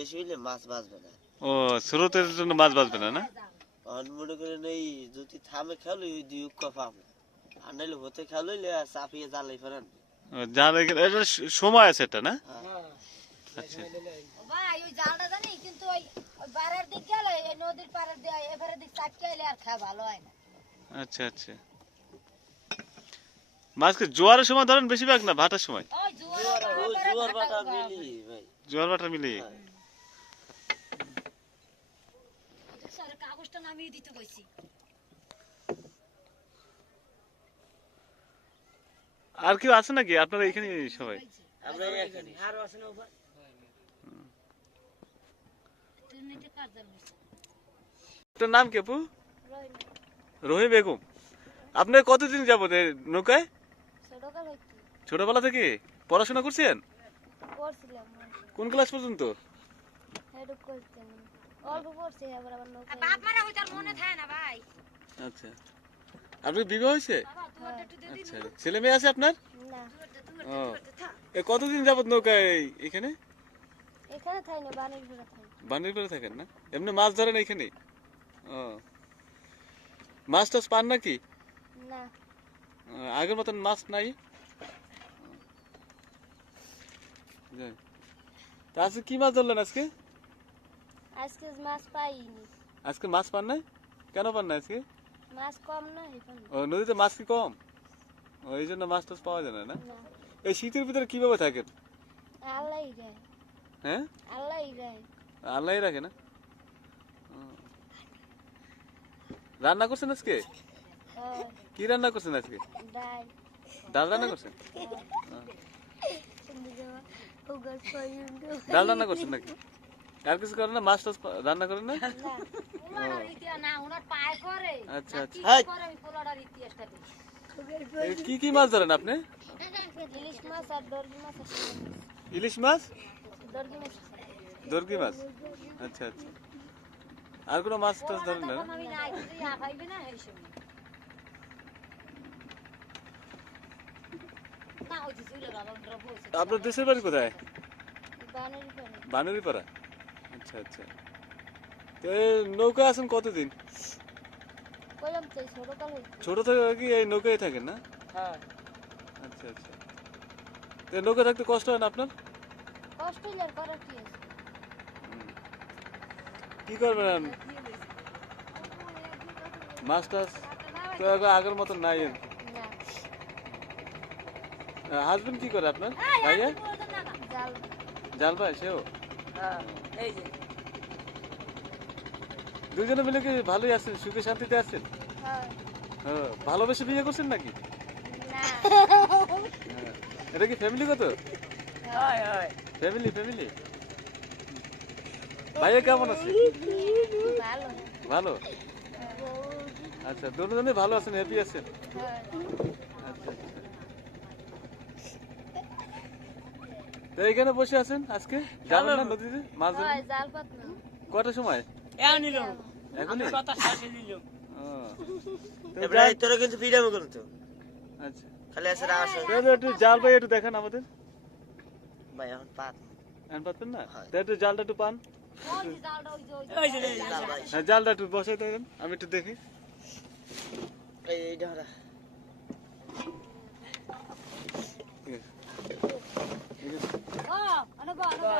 বেশি হইলে মাছ বাঁচবে না। ও স্রোতের জন্য মাছ বাঁচবে না না? মনে করেন এই যদি থামে খেলো ওই দুই উক্কা পাম। আর নাইলে হতে খেলো চাপিয়ে ফেরান জাল এটা সময় আছে এটা না? আচ্ছা। ভাই ওই জালটা জানি কিন্তু ওই ওই দিক গেলে এই নদীর পাড়ের দিয়ে এবারের দিক চাপকে আর খাওয়া ভালো হয় না। আচ্ছা আচ্ছা। মাছকে জোয়ারের সময় ধরেন বেশিরভাগ না ভাটার সময়? মিলি জোয়ার ভাটা মিলিয়ে হ্যাঁ। স্যার কাগজটা নামিয়ে দিতে কইছি আর কেউ আছে নাকি? আপনারা এখানে সবাই? জাল তোর নাম কি আপু? রহি বেগম। আপনি কতদিন এই নৌকায়? ছোটবেলা থেকে? পড়াশোনা করছেন? কোন ক্লাস পর্যন্ত? অল্প পড়ছি এবার আবার নৌকা বাপ মারা হইতার মনে থাকে না ভাই। আচ্ছা। আপনার বিবাহ হয়েছে? আচ্ছা ছেলে মেয়ে আছে আপনার? না। ও। এ কতদিন যাবত নৌকায় এখানে? এখানে থাই না থাই থাকেন। না? এমনি মাছ ধরেন এখানে? ও। মাছ টাছ পান নাকি? না। আগের মতন মাছ নাই? তা আজকে কি মাছ ধরলেন আজকে? আজকে মাছ পাইনি। আজকে মাছ পান নাই? কেন পান না আজকে? মাছ কম না এখানে ও নদীতে মাছ কি কম? ও এই জন্য মাছ টাছ পাওয়া যায় না না? এই শীতের ভিতরে কীভাবে থাকেন? আল্লাহ হ্যাঁ? আল্লাহ আল্লাহ রাখে না? রান্না করছেন আজকে? কি রান্না করছেন আজকে? ডাল। ডাল রান্না করছেন? ডাল রান্না করছেন নাকি? আর কিছু করেন না? মাছ টাছ রান্না করেন না? না ওনার পায়ে করে আচ্ছা আচ্ছা। করে কি কি মাছ ধরেন আপনি? ইলিশ মাছ আর দর্গি মাছ আচ্ছা আচ্ছা। আর কোনো মাছ টাছ ধরেন না? আপনার দেশের বাড়ি কোথায়? বানের পানি বানুরি পাড়া আচ্ছা আচ্ছা। তো নৌকা আছেন কতদিন? কইলাম তো ছোটকাল। ছোট থেকে কি এই নৌকায় থাকেন না? হ্যাঁ। আচ্ছা আচ্ছা। তো নৌকা থাকতে কষ্ট হয় না আপনার? কষ্ট হইলে আর করার কি আছে? কি করবেন মাছ টাছ তো আগের মতন নাই না। হাজবেন্ড কি করে আপনার? ভাইয়া? জাল। ভাই সেও? এই যে। দুজনে মিলে কি ভালোই আছেন? সুখে শান্তিতে আছেন? হয়। ভালোবেসে বিয়ে করছেন নাকি? হ্যাঁ। এটা কি ফ্যামিলি কত ফ্যামিলি ফ্যামিলি। ভাইয়া কেমন আছে ভালো। ভালো? আচ্ছা দুজনে ভালো আছেন হ্যাপি আছেন হয় আচ্ছা আচ্ছা তো এইখানে বসে আছেন আজকে? না নদীতে? মাছ? জাল পাত না। কটার সময়? এখনই? ও। তো এবারে তোরা কিন্তু ফিরাবো কেন তো। আচ্ছা। খালি আছে একটু জাল ভাই একটু দেখান আমাদের। ভাই এখন পাত এখন না। একটু জালটা একটু পান। জালটা ওই যে ওই যে জাল ভাই। জালটা একটু বসাই দেবেন আমি একটু দেখি। এই এই ধরা অনেক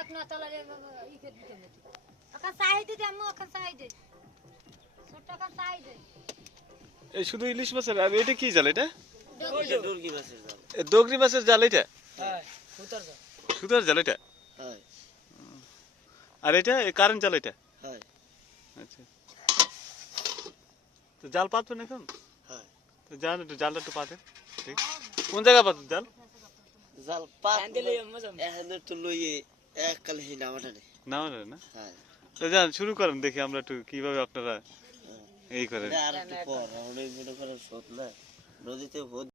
এক না ই করে দিতে আমি এই শুধু ইলিশ মাছের আর এটা কি জাল এটা? এটা মাছের জাল। এ দগরি মাছের জাল এটা? হ্যাঁ সুতার জাল। এটা? হয়। আর এটা কারেন্ট জাল এটা? হয়। আচ্ছা। তো জাল পাতবেন এখন? তো যান একটু জালটা একটু পাতেন ঠিক। কোন জায়গায় পাতেন জাল? জাল হ্যাঁ তো লইয়ে এক কালে হি নামাটা নেই না না? হ্যাঁ। তো যান শুরু করেন দেখি আমরা একটু কীভাবে আপনারা এই করেন। আর একটু পর অনেক মনে করেন শোধ না। নদীতে ভোট